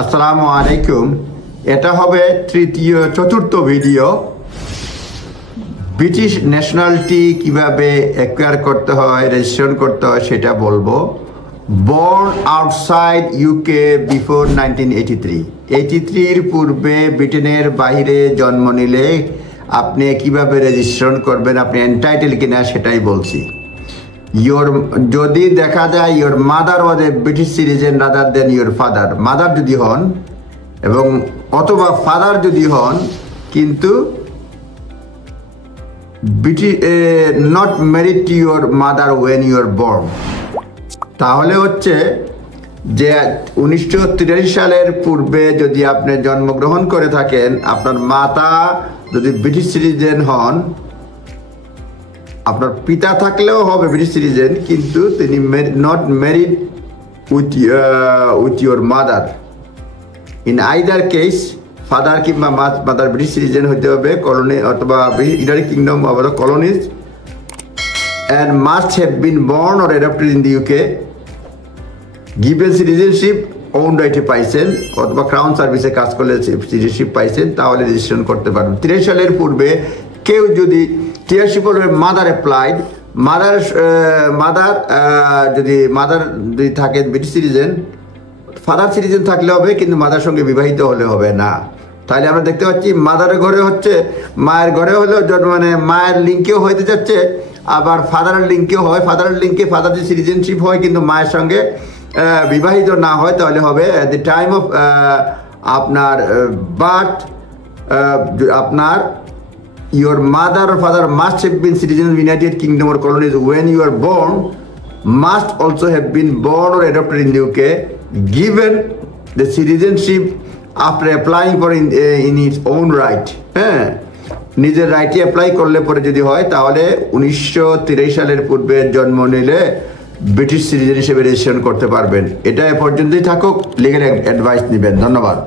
আসসালামু আলাইকুম। এটা হবে চতুর্থ ভিডিও। ব্রিটিশ ন্যাশনালিটি কিভাবে অ্যাকোয়ার করতে হয়, রেজিস্ট্রেশন করতে হয় সেটা বলবো। বর্ন আউটসাইড ইউকে বিফোর 1983, 83-র পূর্বে ব্রিটেনের বাইরে জন্ম নিলে আপনি কিভাবে রেজিস্ট্রেশন করবেন, আপনি এন্টাইটেল কিনা সেটাই বলছি। যদি দেখা যায় your mother was a British citizen rather than your father, mother যদি হন এবং অথবা ফাদার যদি হন কিন্তু not married to your mother when you're born, তাহলে হচ্ছে যে 1983 সালের পূর্বে যদি আপনি জন্মগ্রহণ করে থাকেন, আপনার মাতা যদি ব্রিটিশ সিটিজেন হন, আপনার পিতা থাকলেও হবে ব্রিটিশ সিটিজেন, কিন্তু তিনি not married with your mother. In either case father কিংবা মাদার ব্রিটিশ সিটিজেন হতে হবে, কলোনি অথবা ইউনাইটেড কিংডম অথবা colonies, and must have been born or adopted in the UK, given citizenship, own right পাইছেন অথবা crown সার্ভিসে কাজ করলে সিটিজেনশিপ পাইছেন, তাহলে রেজিস্ট্রেশন করতে পারবেন। 83 সালের পূর্বে কেউ যদি 83 পূর্বে মাদার অ্যাপ্লাইড, মাদার যদি থাকেন ব্রিটিশ সিটিজেন, ফাদার সিটিজেন থাকলে হবে কিন্তু মাদার সঙ্গে বিবাহিত হলে হবে না। তাহলে আমরা দেখতে পাচ্ছি মাদারের ঘরে হচ্ছে, মায়ের ঘরে হলেও মানে মায়ের লিঙ্কেও হইতে যাচ্ছে, আবার ফাদারের লিঙ্কেও হয়, ফাদারের লিঙ্কে ফাদার যদি সিটিজেনশিপ হয় কিন্তু মায়ের সঙ্গে বিবাহিত না হয়, তাহলে হবে অ্যাট দি টাইম অফ আপনার বার্থ, আপনার your mother or father must have been citizens of United Kingdom or colonies when you are born, must also have been born or adopted in the UK, given the citizenship after applying for in its own right. হ্যাঁ, নিজের রাইটে apply করলে পরে যদি হয়, তাহলে 1983 সালের পূর্বে জন্ম নিলে ব্রিটিশ সিটিজেন হিসেবে রেজিস্ট্রেশন করতে পারবেন। এটা এ পর্যন্তই থাকুক, লিগ্যাল অ্যাডভাইস নেবেন। ধন্যবাদ।